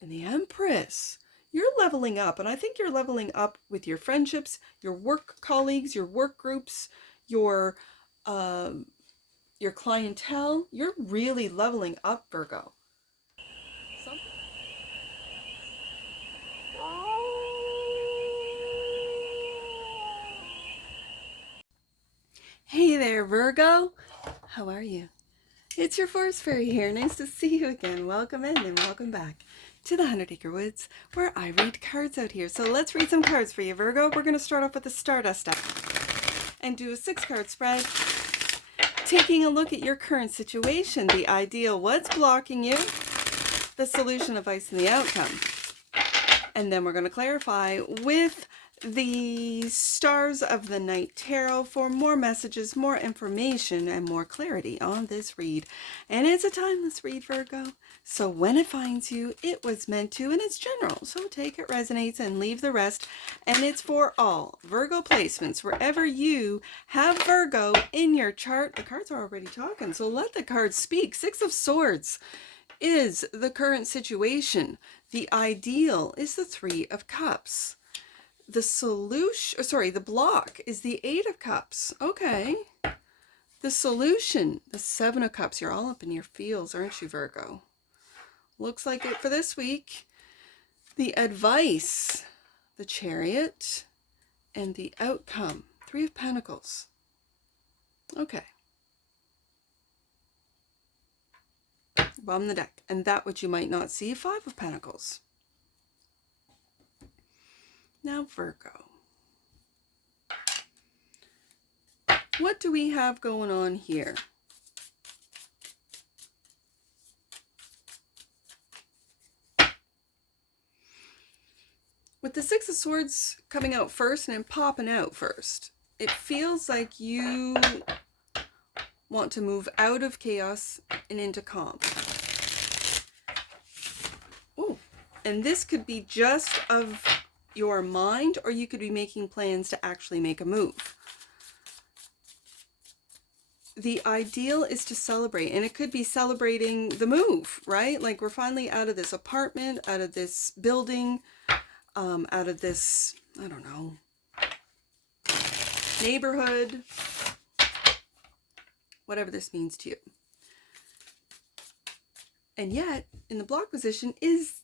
and the Empress. You're leveling up, and I think you're leveling up with your friendships, your work colleagues, your work groups, your clientele. You're really leveling up, Virgo. Something. Hey there, Virgo. How are you? It's your forest fairy here. Nice to see you again. Welcome in and welcome back to the 100 Acre Woods, where I read cards out here. So let's read some cards for you, Virgo. We're going to start off with the Stardust deck and do a 6-card spread, taking a look at your current situation, the ideal, what's blocking you, the solution, advice, and the outcome. And then we're going to clarify with the Stars of the Night Tarot for more messages, more information, and more clarity on this read. And it's a timeless read, Virgo. So when it finds you, it was meant to, and it's general. So take it resonates and leave the rest. And it's for all Virgo placements. Wherever you have Virgo in your chart, the cards are already talking. So let the cards speak. 6 of Swords is the current situation. The ideal is the 3 of Cups. The solution, the block is the 8 of Cups. Okay. The solution, the 7 of Cups. You're all up in your feels, aren't you, Virgo? Looks like it for this week. The advice, the Chariot, and the outcome, 3 of Pentacles. Okay. Bottom of the deck. And that which you might not see, 5 of Pentacles. Now, Virgo. What do we have going on here? With the 6 of Swords coming out first and then popping out first, it feels like you want to move out of chaos and into calm. Oh, and this could be just of your mind, or you could be making plans to actually make a move. The ideal is to celebrate, and it could be celebrating the move, right? Like we're finally out of this apartment, out of this building, out of this, I don't know, neighborhood, whatever this means to you. And yet, in the block position is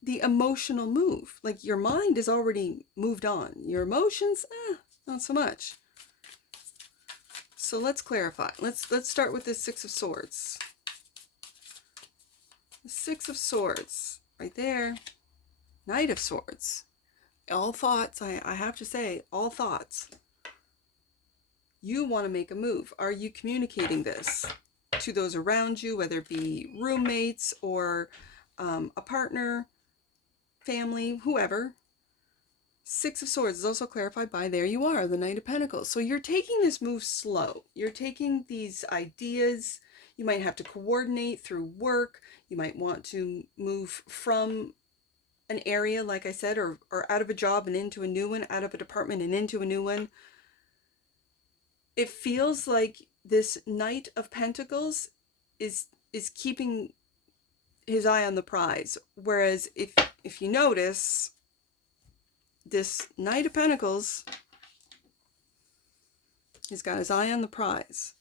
the emotional move. Like your mind is already moved on. Your emotions, not so much. So let's clarify. Let's start with this 6 of Swords. The 6 of Swords, right there. Knight of Swords. All thoughts, I have to say, all thoughts. You want to make a move. Are you communicating this to those around you, whether it be roommates or a partner, family, whoever? 6 of Swords is also clarified by, there you are, the Knight of Pentacles. So you're taking this move slow. You're taking these ideas. You might have to coordinate through work. You might want to move from an area, like I said, or out of a job and into a new one, out of a department and into a new one. It feels like this Knight of Pentacles is keeping his eye on the prize. Whereas if you notice, this Knight of Pentacles, he's got his eye on the prize,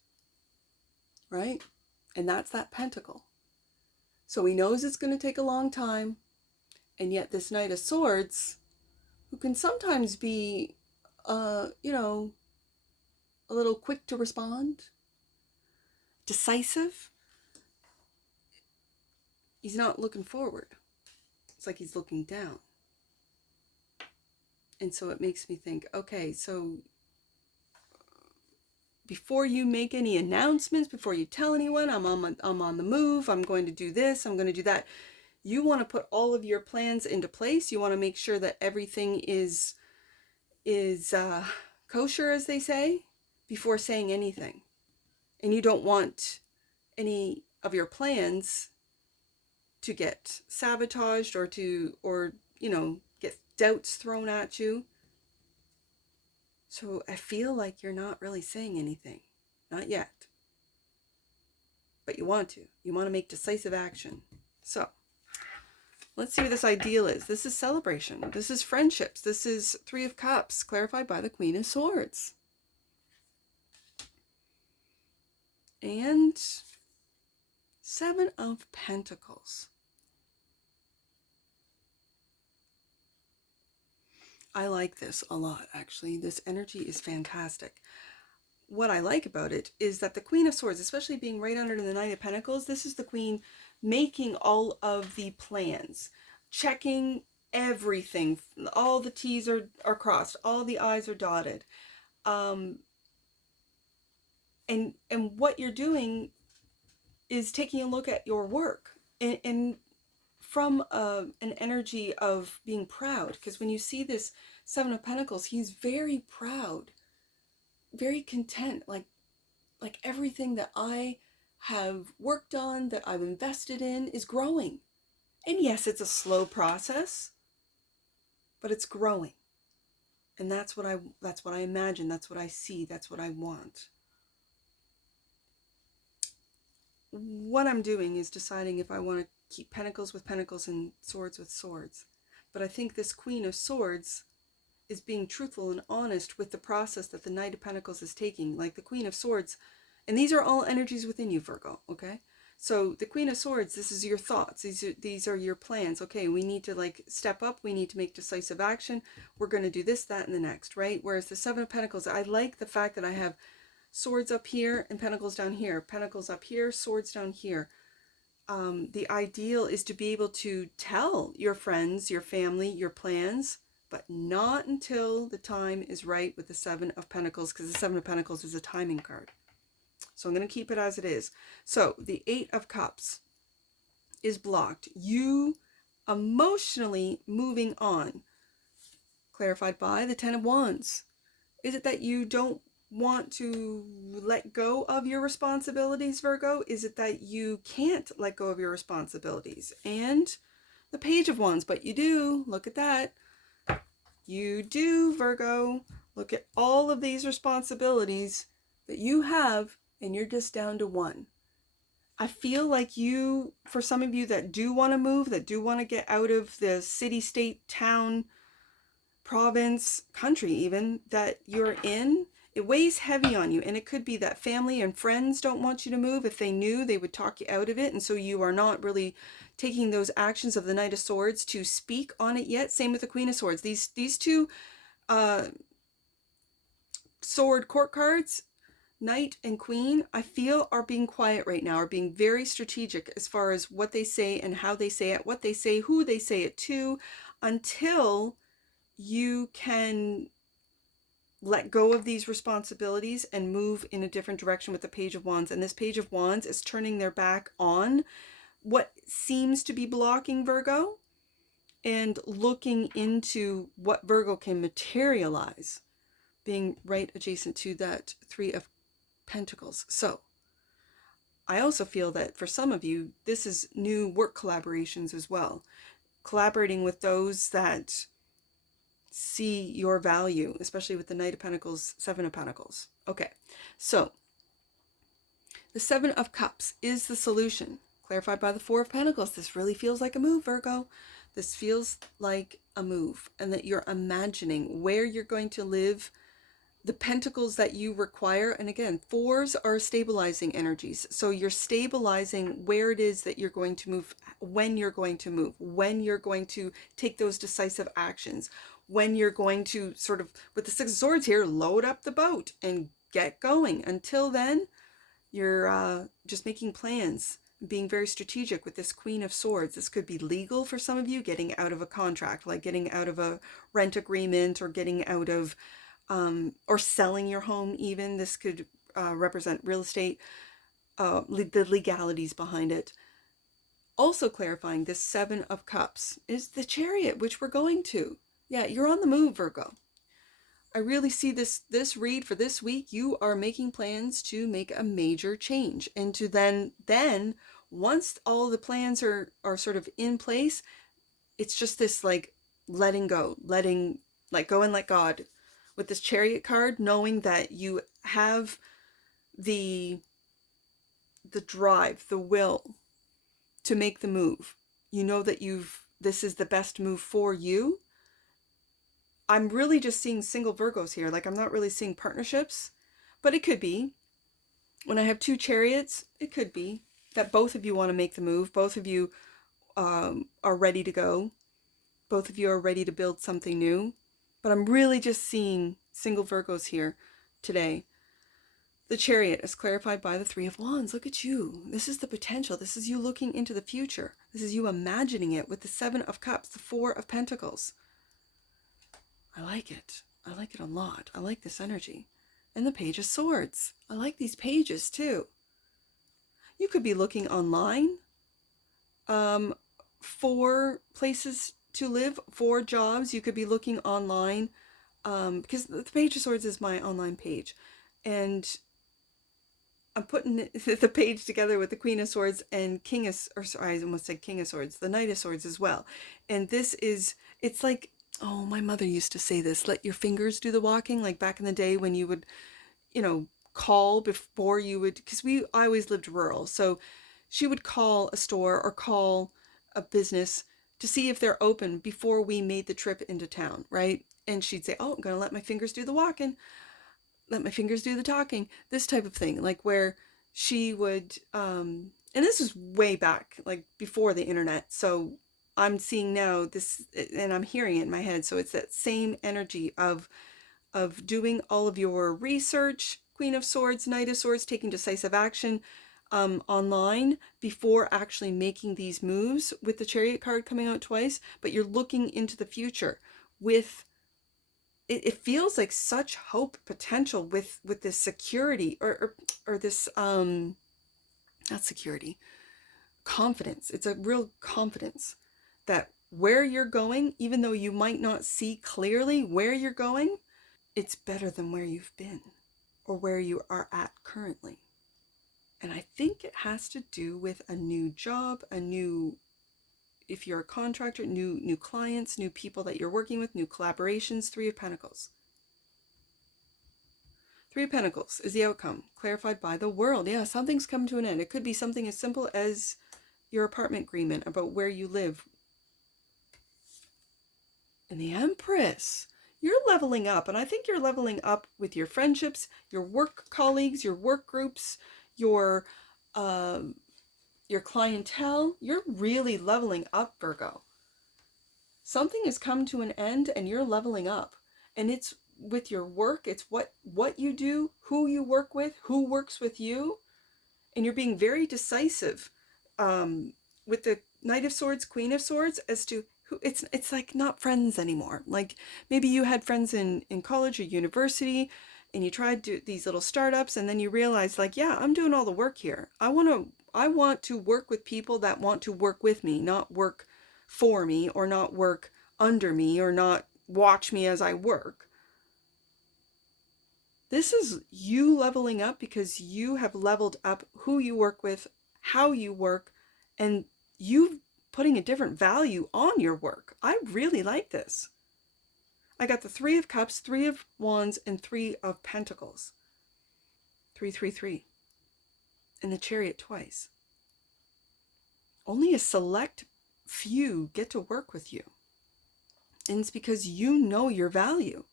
right? And that's that pentacle. So he knows it's going to take a long time. And yet this Knight of Swords, who can sometimes be, a little quick to respond, decisive, he's not looking forward. It's like he's looking down. And so it makes me think, okay, so before you make any announcements, before you tell anyone, I'm on the move, I'm going to do this, I'm going to do that, you want to put all of your plans into place. You want to make sure that everything is kosher, as they say, before saying anything. And you don't want any of your plans to get sabotaged or get doubts thrown at you. So I feel like you're not really saying anything. Not yet. But you want to. You want to make decisive action. So Let's see what this ideal is. This is celebration. This is friendships. This is Three of Cups, clarified by the Queen of Swords. And Seven of Pentacles. I like this a lot, actually. This energy is fantastic. What I like about it is that the Queen of Swords, especially being right under the Knight of Pentacles, this is the Queen making all of the plans, checking everything. All the T's are crossed, all the I's are dotted. And what you're doing is taking a look at your work and from an energy of being proud, because when you see this Seven of Pentacles, he's very proud, very content, like everything that I have worked on, that I've invested in, is growing. And yes, it's a slow process, but it's growing. And that's what I imagine, that's what I see, that's what I want. What I'm doing is deciding if I want to keep Pentacles with Pentacles and Swords with Swords. But I think this Queen of Swords is being truthful and honest with the process that the Knight of Pentacles is taking. Like the Queen of Swords, and these are all energies within you, Virgo, okay? So the Queen of Swords, this is your thoughts. These are your plans. Okay, we need to like step up. We need to make decisive action. We're going to do this, that, and the next, right? Whereas the Seven of Pentacles, I like the fact that I have Swords up here and Pentacles down here. Pentacles up here, Swords down here. The ideal is to be able to tell your friends, your family, your plans, but not until the time is right with the Seven of Pentacles, because the Seven of Pentacles is a timing card. So I'm going to keep it as it is. So the Eight of Cups is blocked. You emotionally moving on, clarified by the Ten of Wands. Is it that you don't want to let go of your responsibilities, Virgo? Is it that you can't let go of your responsibilities? And the Page of Wands, but you do. Look at that. You do, Virgo. Look at all of these responsibilities that you have, and you're just down to one. I feel like you, for some of you that do want to move, that do want to get out of the city, state, town, province, country even, that you're in, it weighs heavy on you. And it could be that family and friends don't want you to move. If they knew, they would talk you out of it. And so you are not really taking those actions of the Knight of Swords to speak on it yet. Same with the Queen of Swords. These two sword court cards, Knight and Queen, I feel are being quiet right now, are being very strategic as far as what they say and how they say it, what they say, who they say it to, until you can let go of these responsibilities and move in a different direction with the Page of Wands. And this Page of Wands is turning their back on what seems to be blocking Virgo and looking into what Virgo can materialize, being right adjacent to that Three of Pentacles. So I also feel that for some of you, this is new work collaborations as well. Collaborating with those that see your value, especially with the Knight of Pentacles, Seven of Pentacles. Okay, so the Seven of Cups is the solution, clarified by the Four of Pentacles. This really feels like a move, Virgo. This feels like a move, and that you're imagining where you're going to live, the pentacles that you require. And again, fours are stabilizing energies. So you're stabilizing where it is that you're going to move, when you're going to move, when you're going to take those decisive actions, when you're going to sort of, with the Six of Swords here, load up the boat and get going. Until then, you're just making plans, being very strategic with this Queen of Swords. This could be legal for some of you, getting out of a contract, like getting out of a rent agreement, or getting out of or selling your home even. This could represent real estate, the legalities behind it. Also clarifying, this Seven of Cups is the Chariot, which we're going to. Yeah, you're on the move, Virgo. I really see this read for this week. You are making plans to make a major change, and to then once all the plans are sort of in place, it's just this like letting go, let go and let God. With this Chariot card, knowing that you have the drive, the will to make the move. You know that you've this is the best move for you. I'm really just seeing single Virgos here. Like, I'm not really seeing partnerships, but it could be. When I have two chariots, it could be that both of you want to make the move. Both of you are ready to go. Both of you are ready to build something new. But I'm really just seeing single Virgos here today. The Chariot is clarified by the Three of Wands. Look at you. This is the potential. This is you looking into the future. This is you imagining it with the Seven of Cups, the Four of Pentacles. I like it. I like it a lot. I like this energy. And the Page of Swords. I like these pages too. You could be looking online for places to live, for jobs. You could be looking online because the Page of Swords is my online page. And I'm putting the page together with the Queen of Swords and King of, or sorry, I almost said King of Swords, the Knight of Swords as well. And this is, it's like, oh, my mother used to say this, let your fingers do the walking, like back in the day when you would, you know, call before you would, because I always lived rural. So she would call a store or call a business to see if they're open before we made the trip into town, right? And she'd say, oh, I'm going to let my fingers do the walking. Let my fingers do the talking, this type of thing, like where she would, and this is way back, like before the internet. So I'm seeing now this, and I'm hearing it in my head. So it's that same energy of doing all of your research, Queen of Swords, Knight of Swords, taking decisive action online before actually making these moves with the Chariot card coming out twice, but you're looking into the future with, it feels like such hope, potential with this security or this not security, confidence. It's a real confidence that where you're going, even though you might not see clearly where you're going, it's better than where you've been or where you are at currently. And I think it has to do with a new job, a new, if you're a contractor, new clients, new people that you're working with, new collaborations. Three of Pentacles. Three of Pentacles is the outcome, clarified by the World. Yeah, something's come to an end. It could be something as simple as your apartment agreement about where you live. And the Empress, you're leveling up. And I think you're leveling up with your friendships, your work colleagues, your work groups, your clientele. You're really leveling up, Virgo. Something has come to an end and you're leveling up. And it's with your work, it's what you do, who you work with, who works with you. And you're being very decisive with the Knight of Swords, Queen of Swords, as to who, it's like not friends anymore. Like maybe you had friends in college or university and you tried these little startups and then you realized like, yeah, I'm doing all the work here. I want to work with people that want to work with me, not work for me or not work under me or not watch me as I work. This is you leveling up because you have leveled up who you work with, how you work, and you putting a different value on your work. I really like this. I got the Three of Cups, Three of Wands, and Three of Pentacles. 333. And the Chariot twice. Only a select few get to work with you. And it's because you know your value.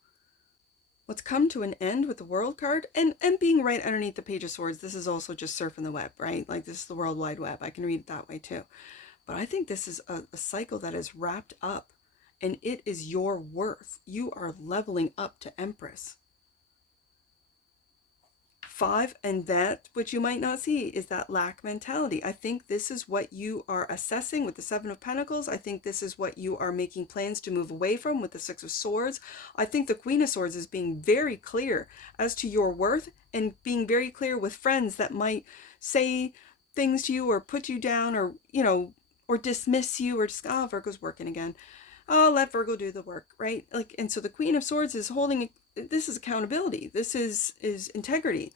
What's come to an end with the World card, and being right underneath the Page of Swords, this is also just surfing the web, right? Like this is the World Wide Web. I can read it that way too. But I think this is a cycle that is wrapped up, and it is your worth. You are leveling up to Empress. 5, and that, which you might not see, is that lack mentality. I think this is what you are assessing with the Seven of Pentacles. I think this is what you are making plans to move away from with the Six of Swords. I think the Queen of Swords is being very clear as to your worth and being very clear with friends that might say things to you or put you down or, you know, or dismiss you or just, oh, Virgo's working again. Oh, let Virgo do the work, right? Like, and so the Queen of Swords is holding, this is accountability. This is integrity.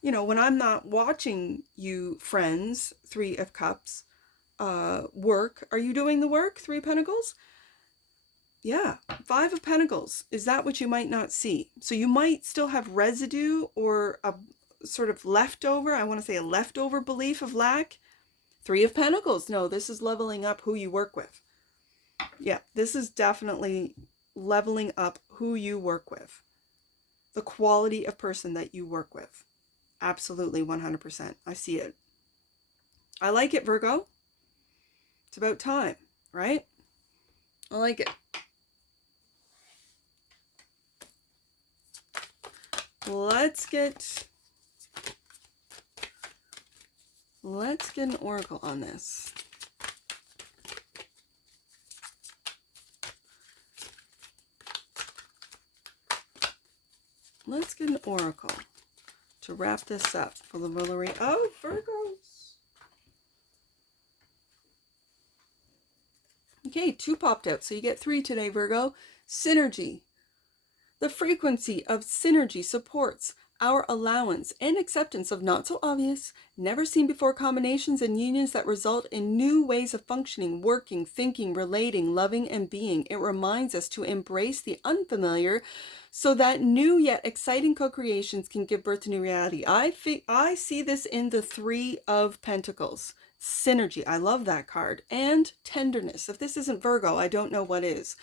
You know, when I'm not watching you, friends, Three of Cups, work, are you doing the work? Three of Pentacles? Yeah. 5 of Pentacles. Is that what you might not see? So you might still have residue or a sort of leftover, I want to say a leftover belief of lack. 3 of Pentacles. No, this is leveling up who you work with. Yeah, this is definitely leveling up who you work with, the quality of person that you work with. Absolutely, 100%. I see it. I like it, Virgo. It's about time, right? I like it. Let's get an oracle on this. Let's get an oracle to wrap this up for the Valerie. Oh, Virgos. Okay, 2 popped out, so you get 3 today, Virgo. Synergy. The frequency of synergy supports our allowance and acceptance of not so obvious, never seen before combinations and unions that result in new ways of functioning, working, thinking, relating, loving, and being. It reminds us to embrace the unfamiliar so that new yet exciting co-creations can give birth to new reality. I see this in the 3 of Pentacles. Synergy. I love that card. And tenderness. If this isn't Virgo, I don't know what is.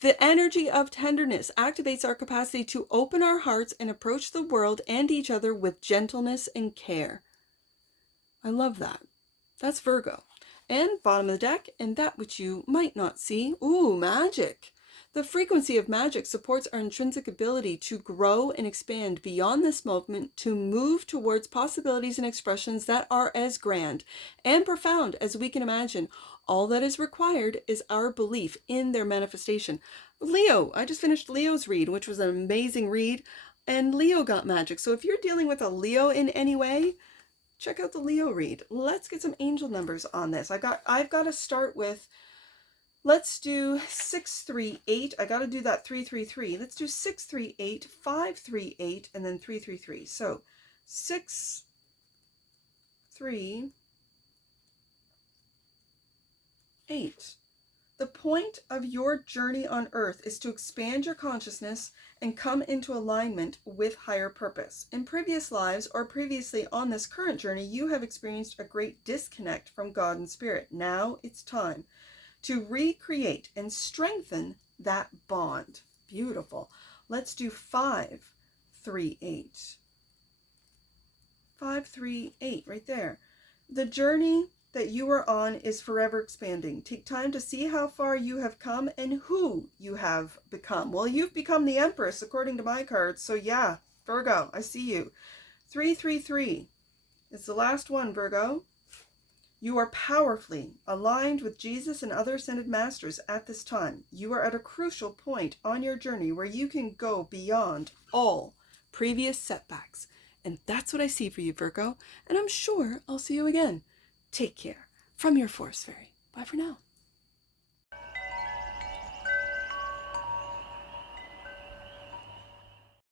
The energy of tenderness activates our capacity to open our hearts and approach the world and each other with gentleness and care. I love that. That's Virgo. And bottom of the deck, and that which you might not see. Ooh, magic. The frequency of magic supports our intrinsic ability to grow and expand beyond this moment, to move towards possibilities and expressions that are as grand and profound as we can imagine. All that is required is our belief in their manifestation. Leo, I just finished Leo's read, which was an amazing read, and Leo got magic. So if you're dealing with a Leo in any way, check out the Leo read. Let's get some angel numbers on this. I've got to start with, let's do 638. I got to do that 333. Let's do 638, 538, and then 333. So 6, 3, 8. The point of your journey on earth is to expand your consciousness and come into alignment with higher purpose. In previous lives or previously on this current journey, you have experienced a great disconnect from God and Spirit. Now it's time to recreate and strengthen that bond. Beautiful. Let's do 5, 3, 8. 5, 3, 8, right there. The journey that you are on is forever expanding. Take time to see how far you have come and who you have become. Well, you've become the Empress, according to my cards. So yeah, Virgo, I see you. 333 is the last one, Virgo. You are powerfully aligned with Jesus and other ascended masters at this time. You are at a crucial point on your journey where you can go beyond all previous setbacks. And that's what I see for you, Virgo. And I'm sure I'll see you again. Take care. From your Force Fairy. Bye for now.